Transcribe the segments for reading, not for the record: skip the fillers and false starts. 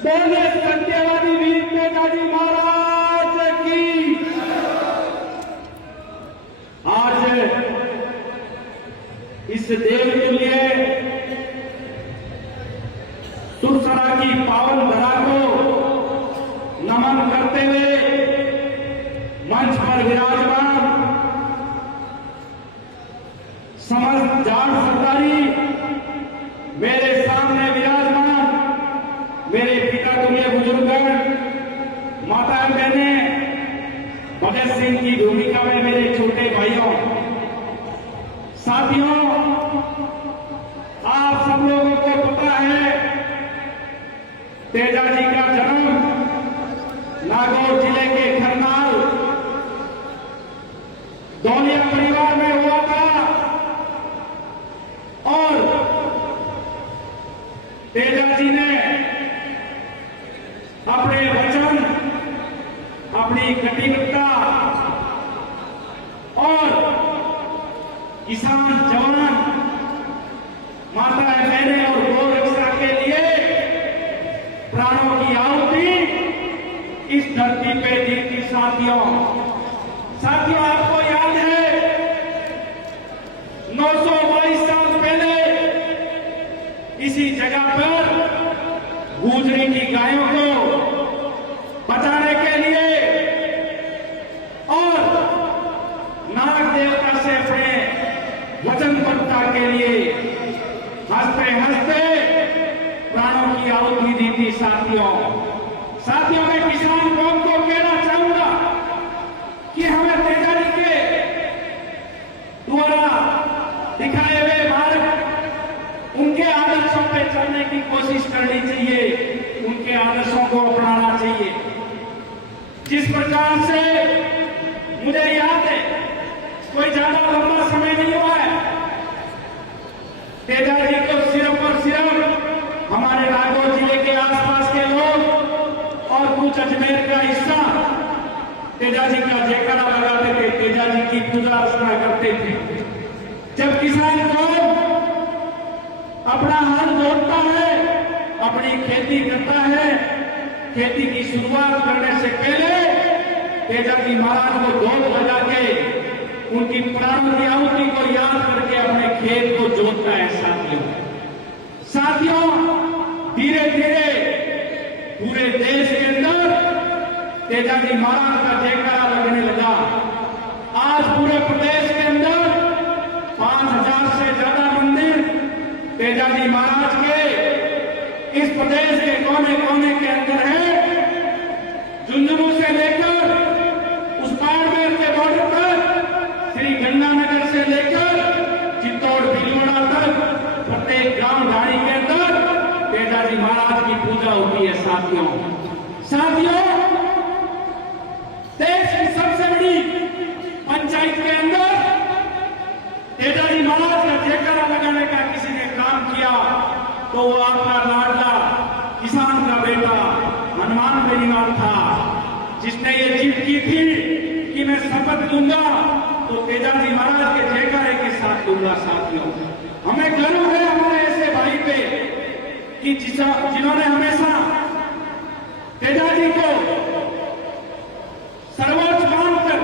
बोले सत्यवादी वीर नेताजी महाराज की। आज इस देवतुल्य सुरसरा की पावन धरा को नमन करते हुए मंच पर विराजमान समस्त जाट सरदारी, मेरे सामने विराजमान मेरे पिता तुल्य बुजुर्गगण, माता बहनें, भगत सिंह की भूमिका में मेरे छोटे भाइयों, साथियों, आप सब लोगों को पता है तेजाजी का जन्म नागौर जिले के खरनाल दौलिया परिवार में हुआ था और तेजाजी ने अपने वचन, अपनी कटिबद्धता और किसान, जवान, माताएं, बहनें और गौ रक्षा के लिए प्राणों की आहुति इस धरती पे दी थी। साथियों, आपको याद है 922 साल पहले इसी जगह पर गुजरी की गायों को बचाने के लिए और नाग देवता से अपने वचनबद्धता के लिए हंसते हंसते प्राणों की आहुति दी थी। साथियों, मैं किसान कौम को कहना चाहूंगा कि हमें तेजाजी के द्वारा दिखाए हुए मार्ग, उनके आदर्शों पे चलने की कोशिश करनी चाहिए, उनके आदर्शों को अपनाना चाहिए। जिस प्रकार से मुझे याद है, कोई ज्यादा लंबा समय नहीं हुआ है, तेजाजी को सिर्फ और सिर्फ हमारे नागौर जिले के आसपास के लोग और कुछ अजमेर का हिस्सा तेजाजी का जयकारा लगाते थे, तेजाजी की पूजा अर्चना करते थे। जब किसान कौम अपना हाथ जोड़ता है, अपनी खेती करता है, खेती की शुरुआत करने से पहले तेजाजी महाराज को ढोल बजा के उनकी प्राणों की आहुति को याद करके अपने खेत को जोतता है। साथियों, धीरे धीरे पूरे देश के अंदर तेजाजी महाराज का जयकारा लगने लगा। आज पूरे प्रदेश के अंदर 5000 से ज्यादा मंदिर तेजाजी महाराज के इस प्रदेश के कोने कोने के अंदर है। झुंझुनू से लेकर उस बाड़मेर के बॉर्डर पर, श्री गंगानगर से लेकर चित्तौड़ भीलवाड़ा तक प्रत्येक गांव ढाणी के अंदर तेजाजी महाराज की पूजा होती है। साथियों, देश की सबसे बड़ी पंचायत के अंदर तेजाजी महाराज का जयकारा लगाने का किसी ने काम किया तो वो आपका लाडला किसान का बेटा हनुमान बेनीवाल था, जिसने ये जीत की थी कि मैं शपथ लूंगा तो तेजाजी महाराज के जयकारे के साथ लूंगा। साथियों, हमें गर्व है हमारे ऐसे भाई पे कि जिन्होंने हमेशा तेजाजी को सर्वोच्च मानकर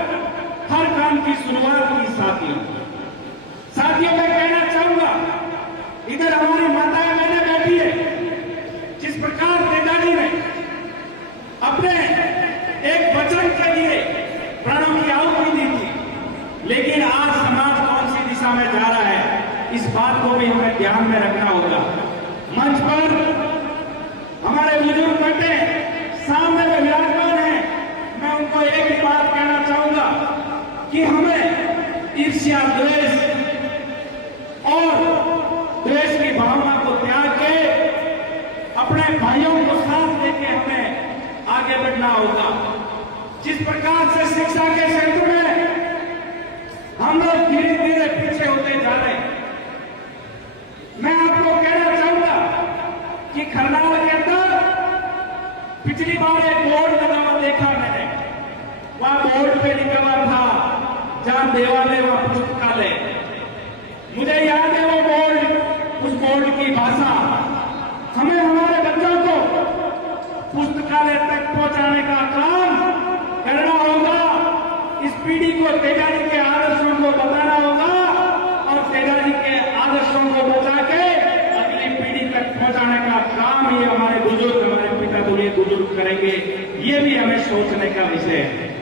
हर काम की शुरुआत की। साथियों, मैं कहना चाहूंगा, इधर हमारी माताएं बहनें बैठी है, जिस प्रकार तेजाजी ने अपने एक वचन के लिए प्राणों की आहुति दी थी, लेकिन आज समाज कौन सी दिशा में जा रहा है, इस बात को भी हमें ध्यान में रखना होगा। मंच पर हमारे बुजुर्ग बैठे सामने में विराजमान है, मैं उनको एक ही बात कहना चाहूंगा कि हमें ईर्ष्या, द्वेष और द्वेष की भावना को त्याग के अपने भाइयों को साथ लेके हमें आगे बढ़ना होगा। जिस प्रकार से शिक्षा के क्षेत्र में हम लोग धीरे धीरे पीछे होते जा रहे हैं, मैं आपको कहना चाहूंगा कि खरनाल के अंदर पिछली बार एक बोर्ड लगा हुआ देखा मैंने, वहां बोर्ड पे लिखा हुआ था जहां देवालय वहां पुस्तकालय। मुझे याद है वो बोर्ड, उस बोर्ड की भाषा हमें हमारे बच्चों को पीढ़ी को तेजा जी के आदर्शों को बताना होगा और तेजा जी के आदर्शों को बचा के अगली पीढ़ी तक पहुंचाने का काम ही हमारे बुजुर्ग, हमारे पिता बुजुर्ग करेंगे। ये भी हमें सोचने का विषय है।